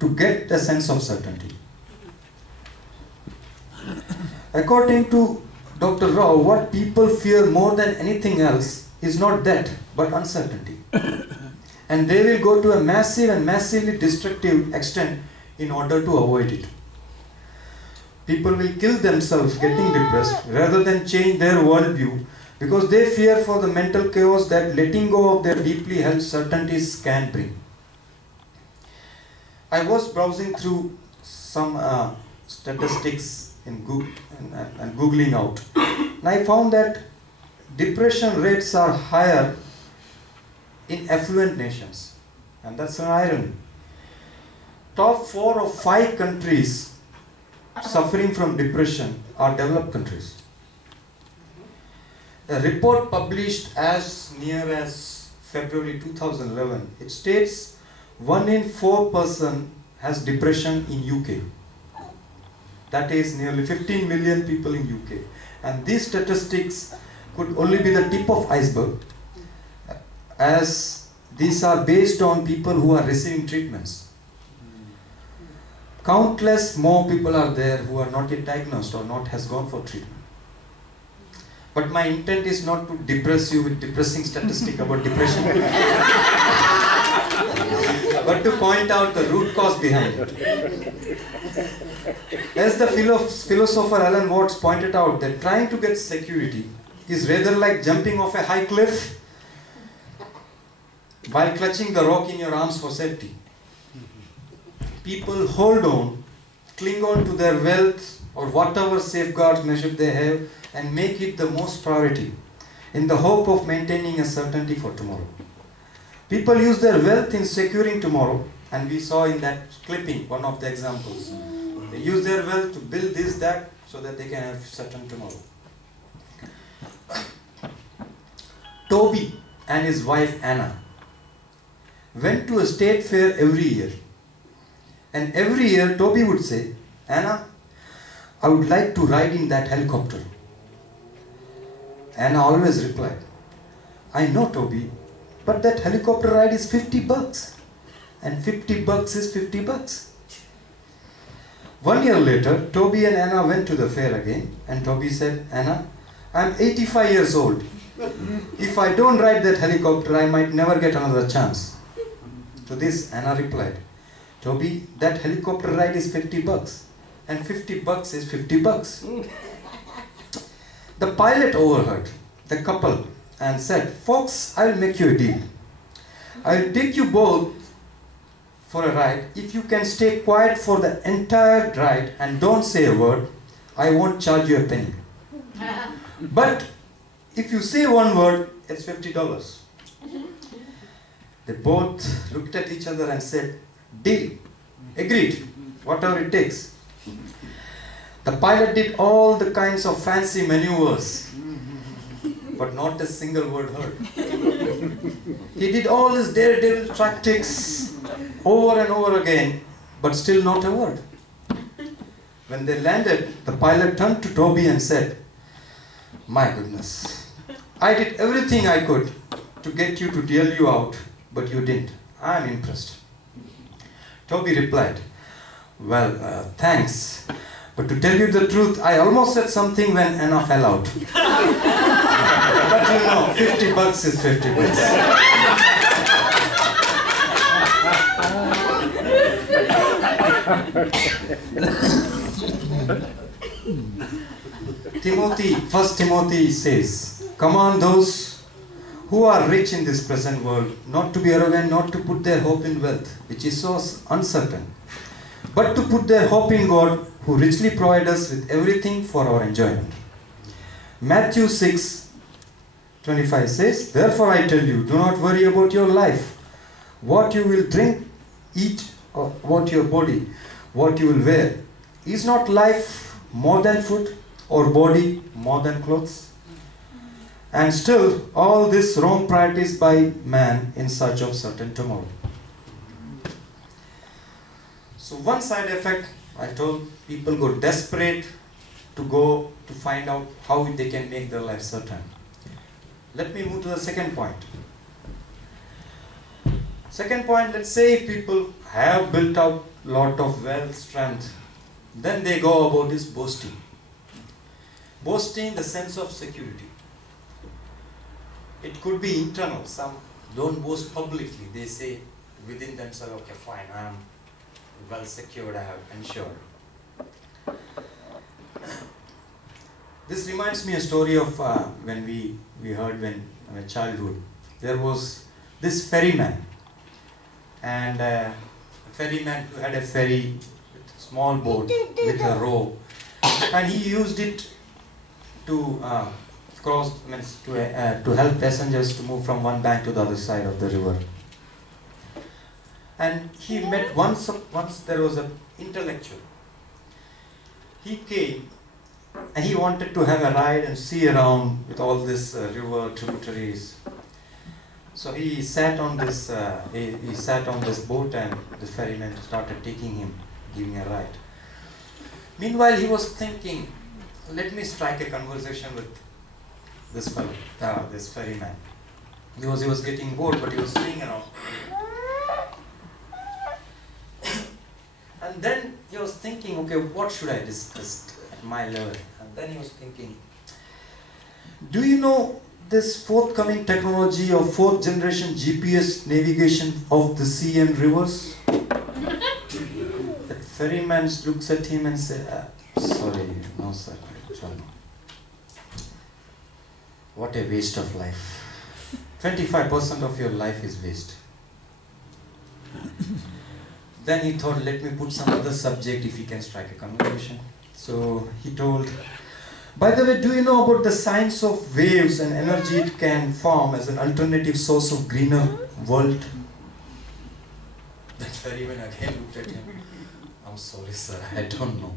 to get a sense of certainty. According to Dr. Rao, what people fear more than anything else is not death, but uncertainty. And they will go to a massive and massively destructive extent in order to avoid it. People will kill themselves getting depressed rather than change their worldview because they fear for the mental chaos that letting go of their deeply held certainties can bring. I was browsing through some statistics in Google and Googling out, and I found that depression rates are higher in affluent nations, and that's an irony. Top 4 of 5 countries suffering from depression are developed countries. A report published as near as February 2011, it states 1 in 4 person has depression in UK. That is nearly 15 million people in UK. And these statistics could only be the tip of iceberg, as these are based on people who are receiving treatments. Countless more people are there who are not yet diagnosed or not has gone for treatment. But my intent is not to depress you with depressing statistic about depression, but to point out the root cause behind it. As the philosopher Alan Watts pointed out, that trying to get security is rather like jumping off a high cliff while clutching the rock in your arms for safety. People hold on, cling on to their wealth or whatever safeguards measure they have and make it the most priority in the hope of maintaining a certainty for tomorrow. People use their wealth in securing tomorrow, and we saw in that clipping one of the examples. They use their wealth to build this, that, so that they can have certain tomorrow. Toby and his wife Anna went to a state fair every year. And every year Toby would say, "Anna, I would like to ride in that helicopter." Anna always replied, "I know, Toby, but that helicopter ride is $50. And $50 is $50. One year later, Toby and Anna went to the fair again, and Toby said, "Anna, I'm 85 years old. If I don't ride that helicopter, I might never get another chance." To this, Anna replied, "Toby, that helicopter ride is $50, and $50 is $50. The pilot overheard the couple and said, "Folks, I'll make you a deal. I'll take you both for a ride. If you can stay quiet for the entire ride and don't say a word, I won't charge you a penny. But if you say one word, it's $50. They both looked at each other and said, "Deal, agreed, whatever it takes." The pilot did all the kinds of fancy maneuvers, but not a single word heard. He did all his daredevil tactics over and over again, but still not a word. When they landed, the pilot turned to Toby and said, "My goodness, I did everything I could to get you to deal you out, but you didn't. I'm impressed." Toby replied, "Well, thanks. But to tell you the truth, I almost said something when Anna fell out." But you know, $50 is $50. First Timothy says, "Command those who are rich in this present world not to be arrogant, not to put their hope in wealth, which is so uncertain, but to put their hope in God, who richly provides us with everything for our enjoyment." Matthew 6:25 says, "Therefore I tell you, do not worry about your life, what you will drink, eat, or what your body, what you will wear. Is not life more than food, or body more than clothes? And still, all this wrong priorities by man in search of certain tomorrow." So one side effect, I told people go desperate to find out how they can make their life certain. Let me move to the second point. Second point, let's say people have built out lot of wealth, strength, then they go about is boasting. Boasting the sense of security. It could be internal. Some don't boast publicly. They say within themselves, okay, fine, I am well secured, I have ensured. This reminds me a story of when we heard when in childhood. There was this ferryman, and a ferryman who had a ferry, with a small boat with a row, and he used it to cross, means to help passengers to move from one bank to the other side of the river. And he met once there was an intellectual. He came and he wanted to have a ride and see around with all this river tributaries. So he sat on this he sat on this boat, and the ferryman started taking him, giving a ride. Meanwhile, he was thinking, let me strike a conversation with this fellow, this ferryman. He was getting bored, but he was swinging around. And then he was thinking, okay, what should I discuss at my level? And then he was thinking, do you know this forthcoming technology of 4th generation GPS navigation of the sea and rivers? The ferryman looks at him and says, sorry, no sir, sorry. What a waste of life. 25% of your life is waste. Then he thought, let me put some other subject if he can strike a conversation. So he told, by the way, do you know about the science of waves and energy it can form as an alternative source of greener world? That ferryman again looked at him. I'm sorry, sir, I don't know.